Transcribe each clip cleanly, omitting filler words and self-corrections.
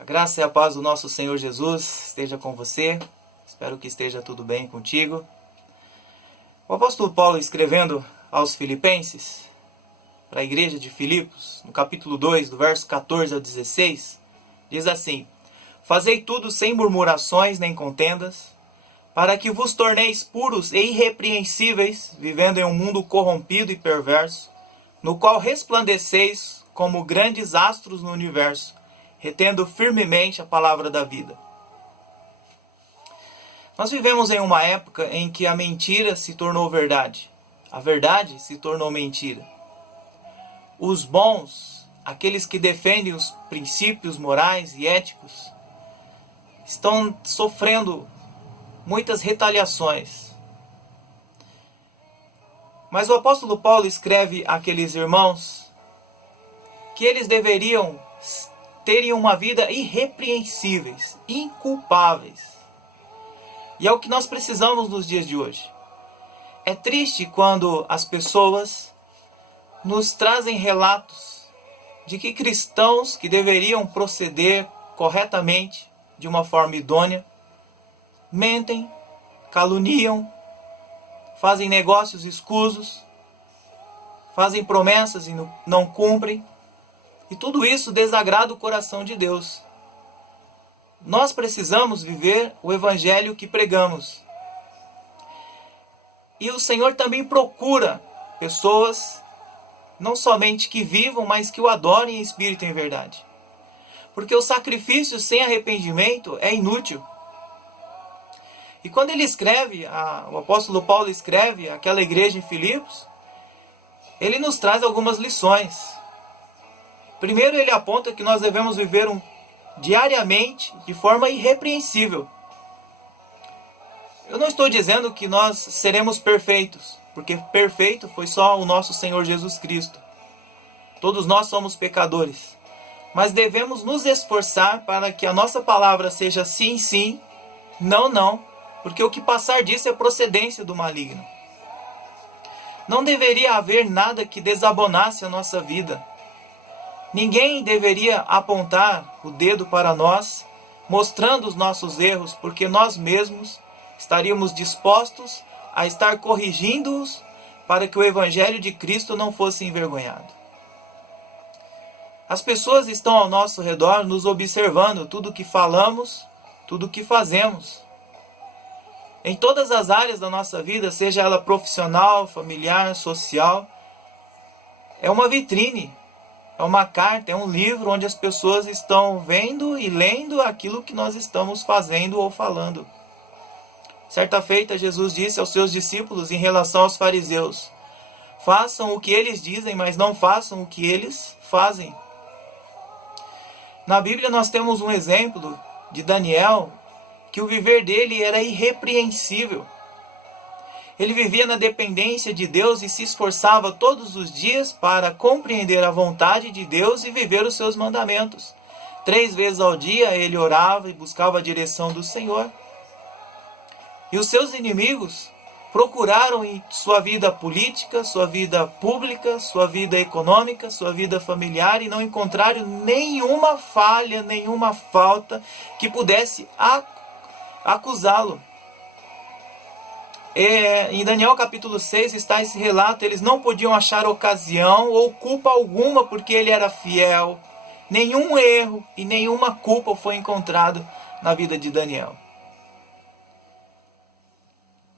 A graça e a paz do nosso Senhor Jesus esteja com você. Espero que esteja tudo bem contigo. O apóstolo Paulo, escrevendo aos Filipenses, para a igreja de Filipos, no capítulo 2, do verso 14 ao 16, diz assim: Fazei tudo sem murmurações nem contendas, para que vos torneis puros e irrepreensíveis, vivendo em um mundo corrompido e perverso, no qual resplandeceis como grandes astros no universo, retendo firmemente a palavra da vida. Nós vivemos em uma época em que a mentira se tornou verdade. A verdade se tornou mentira. Os bons, aqueles que defendem os princípios morais e éticos, estão sofrendo muitas retaliações. Mas o apóstolo Paulo escreve àqueles irmãos que eles deveriam terem uma vida irrepreensíveis, inculpáveis. E é o que nós precisamos nos dias de hoje. É triste quando as pessoas nos trazem relatos de que cristãos que deveriam proceder corretamente, de uma forma idônea, mentem, caluniam, fazem negócios escusos, fazem promessas e não cumprem. E tudo isso desagrada o coração de Deus. Nós precisamos viver o evangelho que pregamos. E o Senhor também procura pessoas, não somente que vivam, mas que o adorem em espírito e em verdade. Porque o sacrifício sem arrependimento é inútil. E quando ele escreve, o apóstolo Paulo escreve àquela igreja em Filipos, ele nos traz algumas lições. Primeiro, ele aponta que nós devemos viver diariamente de forma irrepreensível. Eu não estou dizendo que nós seremos perfeitos, porque perfeito foi só o nosso Senhor Jesus Cristo. Todos nós somos pecadores. Mas devemos nos esforçar para que a nossa palavra seja sim, sim, não, não, porque o que passar disso é procedência do maligno. Não deveria haver nada que desabonasse a nossa vida. Ninguém deveria apontar o dedo para nós, mostrando os nossos erros, porque nós mesmos estaríamos dispostos a estar corrigindo-os para que o Evangelho de Cristo não fosse envergonhado. As pessoas estão ao nosso redor nos observando tudo o que falamos, tudo o que fazemos. Em todas as áreas da nossa vida, seja ela profissional, familiar, social, é uma vitrine. É uma carta, é um livro onde as pessoas estão vendo e lendo aquilo que nós estamos fazendo ou falando. Certa feita, Jesus disse aos seus discípulos em relação aos fariseus: façam o que eles dizem, mas não façam o que eles fazem. Na Bíblia nós temos um exemplo de Daniel, que o viver dele era irrepreensível. Ele vivia na dependência de Deus e se esforçava todos os dias para compreender a vontade de Deus e viver os seus mandamentos. 3 vezes ao dia ele orava e buscava a direção do Senhor. E os seus inimigos procuraram em sua vida política, sua vida pública, sua vida econômica, sua vida familiar e não encontraram nenhuma falha, nenhuma falta que pudesse acusá-lo. Em Daniel capítulo 6 está esse relato: eles não podiam achar ocasião ou culpa alguma porque ele era fiel. Nenhum erro e nenhuma culpa foi encontrado na vida de Daniel.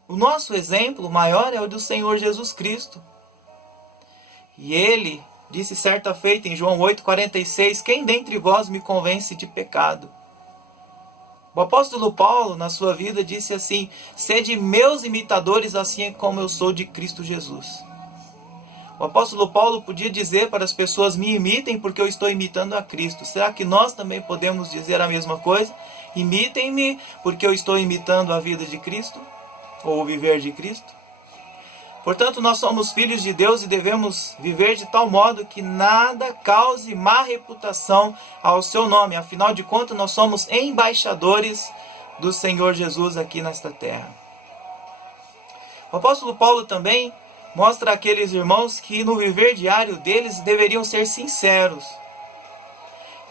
O nosso exemplo maior é o do Senhor Jesus Cristo. E ele disse certa feita em João 8,46: quem dentre vós me convence de pecado? O apóstolo Paulo, na sua vida, disse assim: sede meus imitadores, assim como eu sou de Cristo Jesus. O apóstolo Paulo podia dizer para as pessoas: me imitem porque eu estou imitando a Cristo. Será que nós também podemos dizer a mesma coisa? Imitem-me porque eu estou imitando a vida de Cristo? Ou o viver de Cristo? Portanto, nós somos filhos de Deus e devemos viver de tal modo que nada cause má reputação ao seu nome. Afinal de contas, nós somos embaixadores do Senhor Jesus aqui nesta terra. O apóstolo Paulo também mostra àqueles irmãos que no viver diário deles deveriam ser sinceros.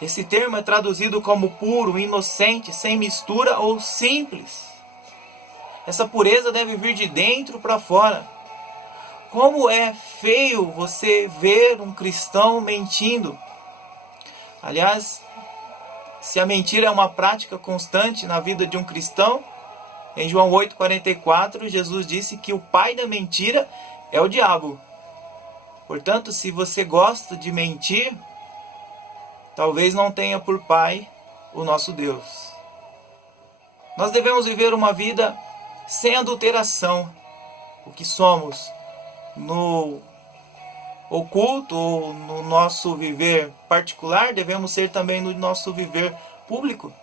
Esse termo é traduzido como puro, inocente, sem mistura ou simples. Essa pureza deve vir de dentro para fora. Como é feio você ver um cristão mentindo. Aliás, se a mentira é uma prática constante na vida de um cristão, em João 8,44, Jesus disse que o pai da mentira é o diabo. Portanto, se você gosta de mentir, talvez não tenha por pai o nosso Deus. Nós devemos viver uma vida sem adulteração. O que somos no oculto ou no nosso viver particular, devemos ser também no nosso viver público.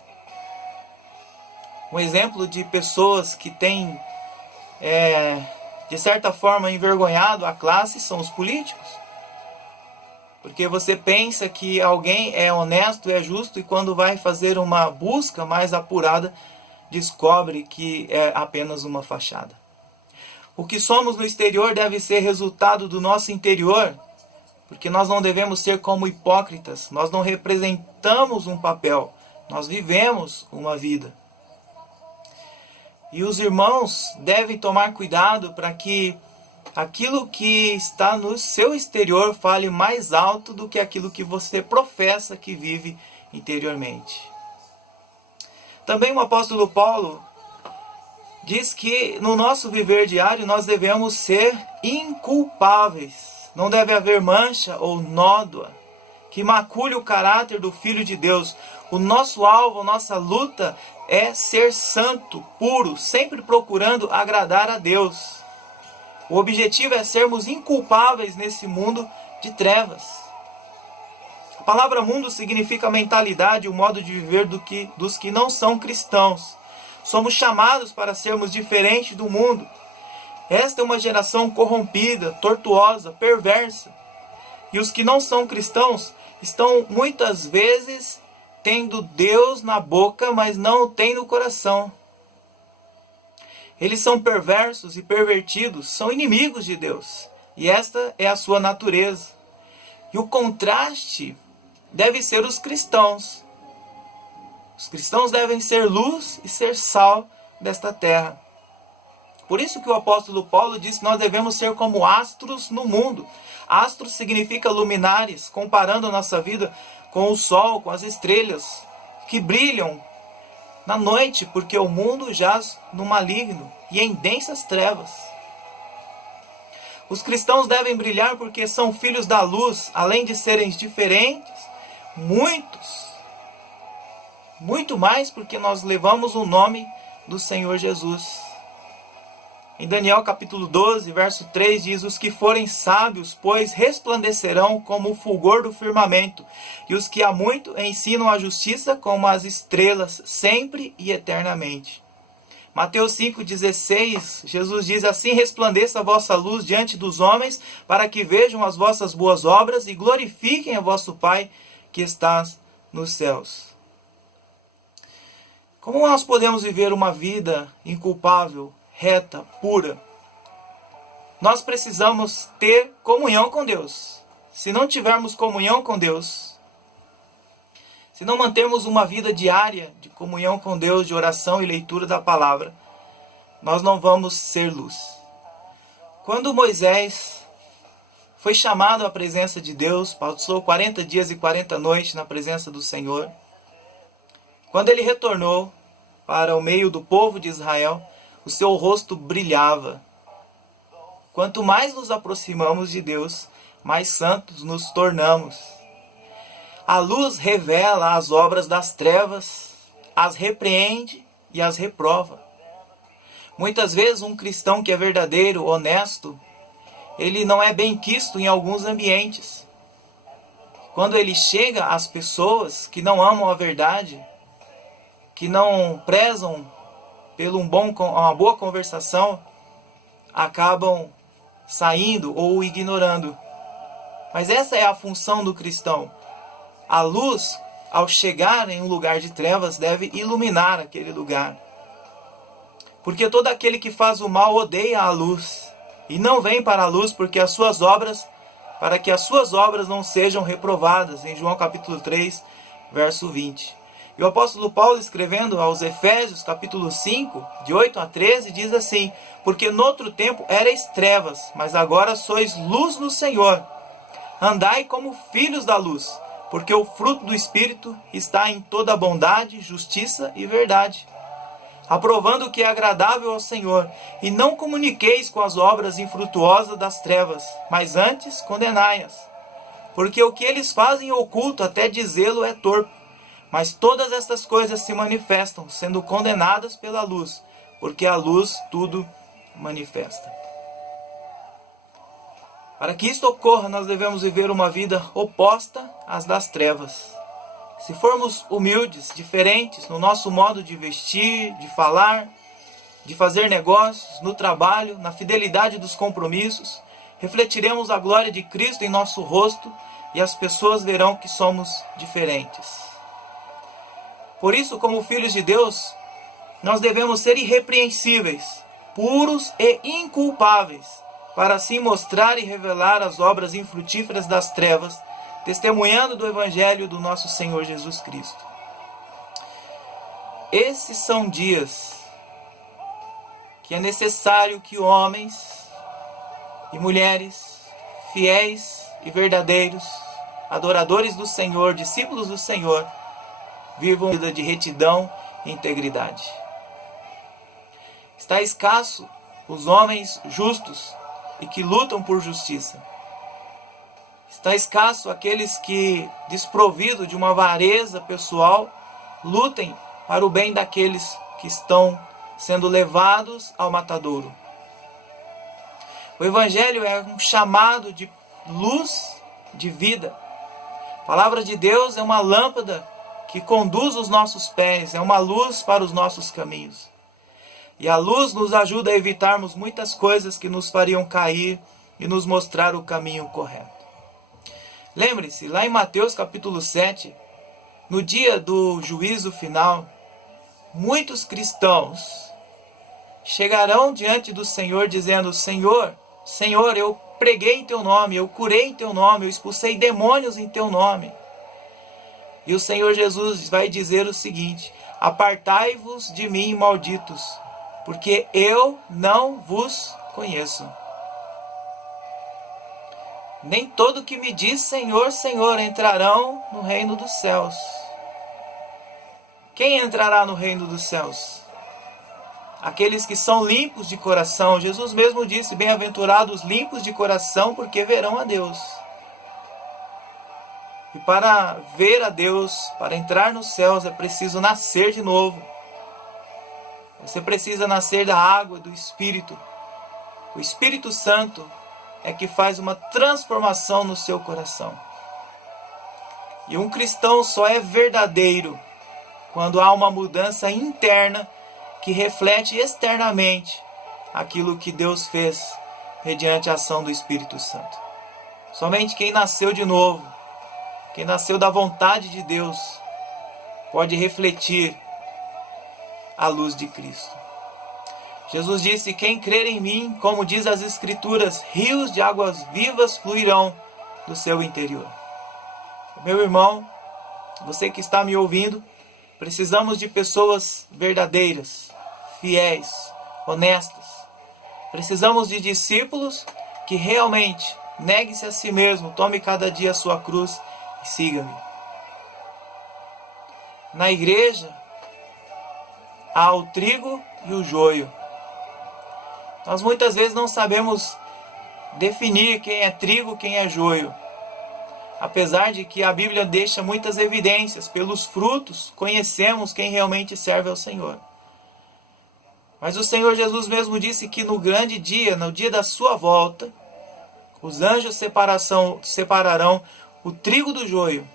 Um exemplo de pessoas que têm, de certa forma, envergonhado a classe são os políticos. Porque você pensa que alguém é honesto, é justo, e quando vai fazer uma busca mais apurada, descobre que é apenas uma fachada. O que somos no exterior deve ser resultado do nosso interior, porque nós não devemos ser como hipócritas. Nós não representamos um papel, nós vivemos uma vida. E os irmãos devem tomar cuidado para que aquilo que está no seu exterior fale mais alto do que aquilo que você professa que vive interiormente. Também o apóstolo Paulo diz que no nosso viver diário nós devemos ser inculpáveis. Não deve haver mancha ou nódoa que macule o caráter do Filho de Deus. O nosso alvo, a nossa luta é ser santo, puro, sempre procurando agradar a Deus. O objetivo é sermos inculpáveis nesse mundo de trevas. A palavra mundo significa a mentalidade, o modo de viver dos que não são cristãos. Somos chamados para sermos diferentes do mundo. Esta é uma geração corrompida, tortuosa, perversa. E os que não são cristãos estão muitas vezes tendo Deus na boca, mas não o têm no coração. Eles são perversos e pervertidos, são inimigos de Deus. E esta é a sua natureza. E o contraste deve ser os cristãos. Os cristãos devem ser luz e ser sal desta terra. Por isso que o apóstolo Paulo diz que nós devemos ser como astros no mundo. Astros significa luminares, comparando a nossa vida com o sol, com as estrelas, que brilham na noite, porque o mundo jaz no maligno e em densas trevas. Os cristãos devem brilhar porque são filhos da luz, além de serem diferentes, muito mais porque nós levamos o nome do Senhor Jesus. Em Daniel capítulo 12, verso 3 diz: os que forem sábios, pois resplandecerão como o fulgor do firmamento, e os que há muito ensinam a justiça como as estrelas, sempre e eternamente. Mateus 5,16, Jesus diz: assim resplandeça a vossa luz diante dos homens, para que vejam as vossas boas obras e glorifiquem a vosso Pai que está nos céus. Como nós podemos viver uma vida inculpável, reta, pura? Nós precisamos ter comunhão com Deus. Se não tivermos comunhão com Deus, se não mantermos uma vida diária de comunhão com Deus, de oração e leitura da palavra, nós não vamos ser luz. Quando Moisés foi chamado à presença de Deus, passou 40 dias e 40 noites na presença do Senhor. Quando ele retornou para o meio do povo de Israel, o seu rosto brilhava. Quanto mais nos aproximamos de Deus, mais santos nos tornamos. A luz revela as obras das trevas, as repreende e as reprova. Muitas vezes um cristão que é verdadeiro, honesto, ele não é bem quisto em alguns ambientes. Quando ele chega às pessoas que não amam a verdade, que não prezam pelo uma boa conversação, acabam saindo ou ignorando. Mas essa é a função do cristão. A luz, ao chegar em um lugar de trevas, deve iluminar aquele lugar. Porque todo aquele que faz o mal odeia a luz e não vem para a luz para que as suas obras não sejam reprovadas. Em João capítulo 3, verso 20. E o apóstolo Paulo, escrevendo aos Efésios, capítulo 5, de 8 a 13, diz assim: porque noutro tempo erais trevas, mas agora sois luz no Senhor. Andai como filhos da luz, porque o fruto do Espírito está em toda bondade, justiça e verdade, aprovando o que é agradável ao Senhor. E não comuniqueis com as obras infrutuosas das trevas, mas antes condenai-as. Porque o que eles fazem oculto, até dizê-lo, é torpe. Mas todas estas coisas se manifestam, sendo condenadas pela luz, porque a luz tudo manifesta. Para que isto ocorra, nós devemos viver uma vida oposta às das trevas. Se formos humildes, diferentes no nosso modo de vestir, de falar, de fazer negócios, no trabalho, na fidelidade dos compromissos, refletiremos a glória de Cristo em nosso rosto e as pessoas verão que somos diferentes. Por isso, como filhos de Deus, nós devemos ser irrepreensíveis, puros e inculpáveis, para assim mostrar e revelar as obras infrutíferas das trevas, testemunhando do Evangelho do nosso Senhor Jesus Cristo. Esses são dias que é necessário que homens e mulheres, fiéis e verdadeiros, adoradores do Senhor, discípulos do Senhor, vivam uma vida de retidão e integridade. Está escasso os homens justos e que lutam por justiça. Está escasso aqueles que, desprovidos de uma avareza pessoal, lutem para o bem daqueles que estão sendo levados ao matadouro. O Evangelho é um chamado de luz de vida. A palavra de Deus é uma lâmpada que conduz os nossos pés, é uma luz para os nossos caminhos. E a luz nos ajuda a evitarmos muitas coisas que nos fariam cair e nos mostrar o caminho correto. Lembre-se, lá em Mateus capítulo 7, no dia do juízo final, muitos cristãos chegarão diante do Senhor dizendo: Senhor, Senhor, eu preguei em Teu nome, eu curei em Teu nome, eu expulsei demônios em Teu nome. E o Senhor Jesus vai dizer o seguinte: apartai-vos de mim, malditos, porque eu não vos conheço. Nem todo que me diz Senhor, Senhor entrarão no reino dos céus. Quem entrará no reino dos céus? Aqueles que são limpos de coração. Jesus mesmo disse: bem-aventurados limpos de coração, porque verão a Deus. E para ver a Deus, para entrar nos céus, é preciso nascer de novo. Você precisa nascer da água, do Espírito. O Espírito Santo é que faz uma transformação no seu coração. E um cristão só é verdadeiro quando há uma mudança interna que reflete externamente aquilo que Deus fez mediante a ação do Espírito Santo. Somente quem nasceu de novo, quem nasceu da vontade de Deus, pode refletir a luz de Cristo. Jesus disse: quem crer em mim, como diz as Escrituras, rios de águas vivas fluirão do seu interior. Meu irmão, você que está me ouvindo, precisamos de pessoas verdadeiras, fiéis, honestas. Precisamos de discípulos que realmente negue-se a si mesmo, tome cada dia a sua cruz e siga-me. Na igreja há o trigo e o joio. Nós muitas vezes não sabemos definir quem é trigo, quem é joio. Apesar de que a Bíblia deixa muitas evidências, pelos frutos conhecemos quem realmente serve ao Senhor. Mas o Senhor Jesus mesmo disse que no grande dia, no dia da sua volta, os anjos separarão o trigo do joio.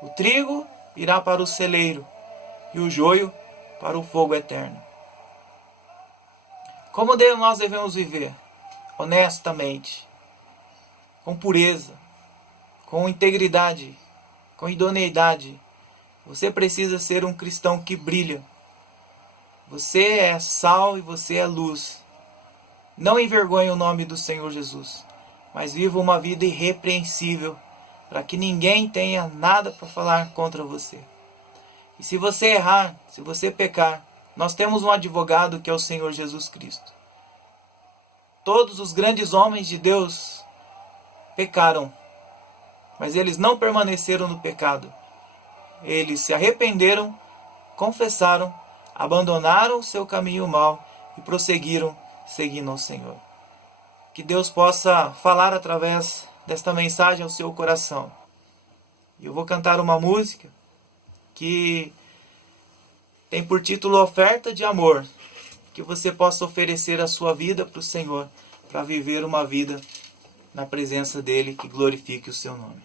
O trigo irá para o celeiro e o joio para o fogo eterno. Como nós devemos viver? Honestamente, com pureza, com integridade, com idoneidade. Você precisa ser um cristão que brilha. Você é sal e você é luz. Não envergonhe o nome do Senhor Jesus, mas viva uma vida irrepreensível para que ninguém tenha nada para falar contra você. E se você errar, se você pecar, nós temos um advogado que é o Senhor Jesus Cristo. Todos os grandes homens de Deus pecaram, mas eles não permaneceram no pecado. Eles se arrependeram, confessaram, abandonaram o seu caminho mau e prosseguiram seguindo ao Senhor. Que Deus possa falar através desta mensagem ao seu coração. Eu vou cantar uma música que tem por título Oferta de Amor, que você possa oferecer a sua vida para o Senhor, para viver uma vida na presença dEle que glorifique o seu nome.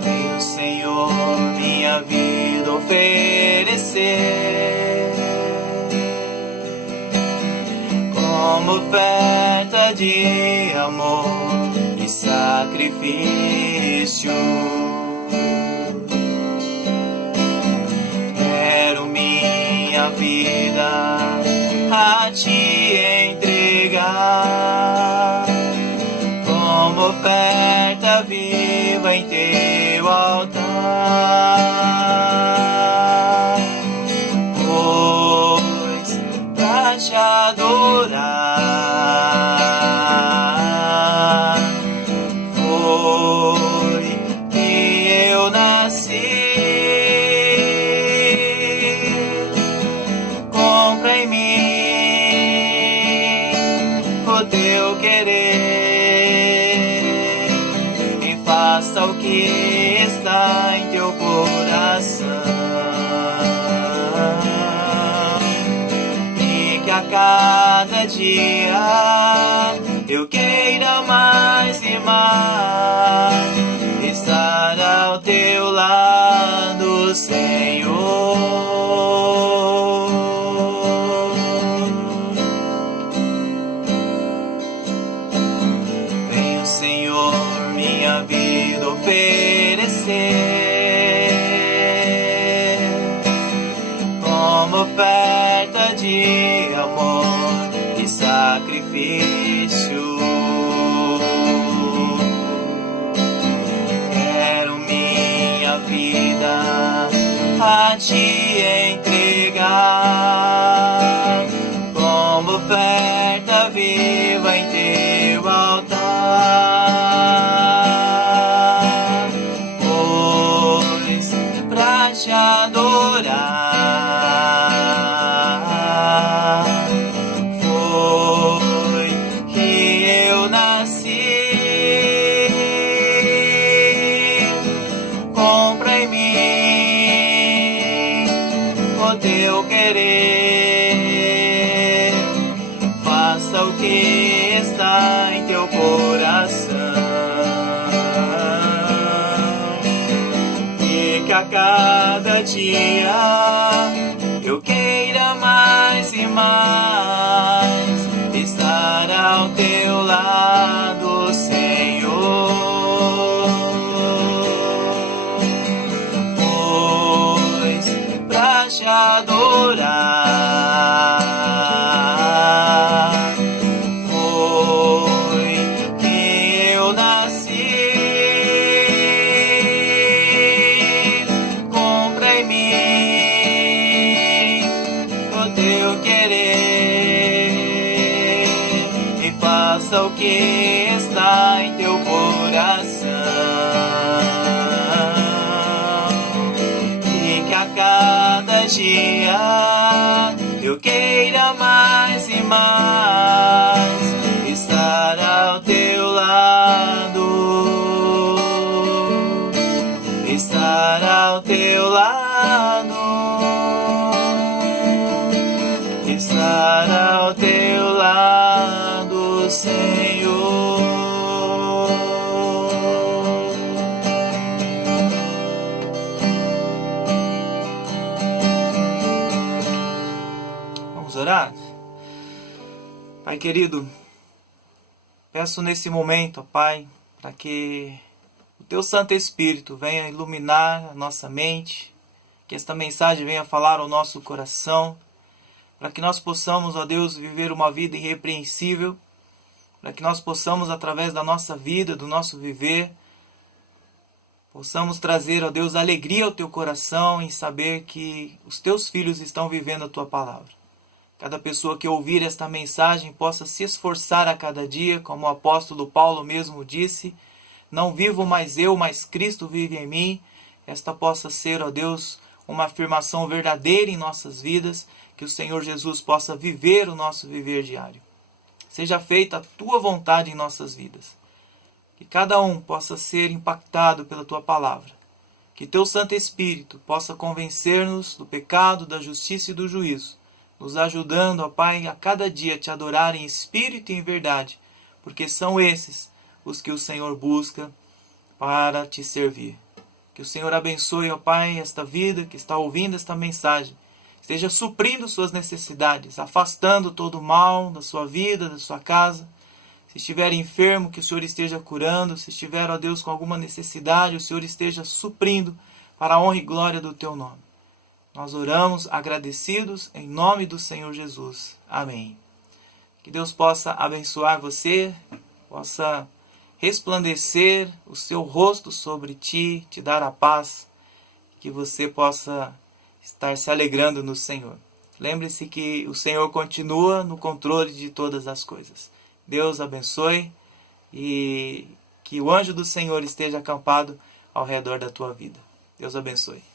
Venho, Senhor, minha vida oferecer como oferta de amor e sacrifício. Quero minha vida a te entregar como oferta viva em teu altar, pois pra te adorar foi que eu nasci. Compra em mim o teu querer e faça o que está em teu coração, e que a cada dia eu queira mais e mais estar ao teu lado, Senhor. Venho, Senhor, minha vida oferecer como oferta de amor e sacrifício. Quero minha vida a te entregar como oferta viva em teu altar, pois pra te adorar foi que eu nasci. Compra em mim o teu querer, faça o que está em teu coração, e que a cada dia eu queira mais e mais estar ao teu lado, Senhor. Pois pra te adorar foi que eu nasci. Compra em mim o teu querer e faça o que está em teu coração, e que a cada dia eu queira mais e mais estar ao teu lado, estar ao teu lado, estar ao teu lado, Senhor. Vamos orar? Pai querido, Peço nesse momento, ó Pai, para que o Teu Santo Espírito venha iluminar a nossa mente, que esta mensagem venha falar ao nosso coração, para que nós possamos, ó Deus, viver uma vida irrepreensível, para que nós possamos, através da nossa vida, do nosso viver, possamos trazer, ó Deus, alegria ao Teu coração em saber que os Teus filhos estão vivendo a Tua palavra. Cada pessoa que ouvir esta mensagem possa se esforçar a cada dia, como o apóstolo Paulo mesmo disse, não vivo mais eu, mas Cristo vive em mim. Esta possa ser, ó Deus, uma afirmação verdadeira em nossas vidas, que o Senhor Jesus possa viver o nosso viver diário. Seja feita a Tua vontade em nossas vidas. Que cada um possa ser impactado pela Tua palavra. Que Teu Santo Espírito possa convencer-nos do pecado, da justiça e do juízo, nos ajudando, ó Pai, a cada dia Te adorar em espírito e em verdade, porque são esses os que o Senhor busca para Te servir. Que o Senhor abençoe, ó Pai, esta vida que está ouvindo esta mensagem, esteja suprindo suas necessidades, afastando todo o mal da sua vida, da sua casa. Se estiver enfermo, que o Senhor esteja curando. Se estiver, ó Deus, com alguma necessidade, o Senhor esteja suprindo para a honra e glória do Teu nome. Nós oramos agradecidos em nome do Senhor Jesus. Amém. Que Deus possa abençoar você, possa resplandecer o seu rosto sobre ti, te dar a paz, que você possa estar se alegrando no Senhor. Lembre-se que o Senhor continua no controle de todas as coisas. Deus abençoe e que o anjo do Senhor esteja acampado ao redor da tua vida. Deus abençoe.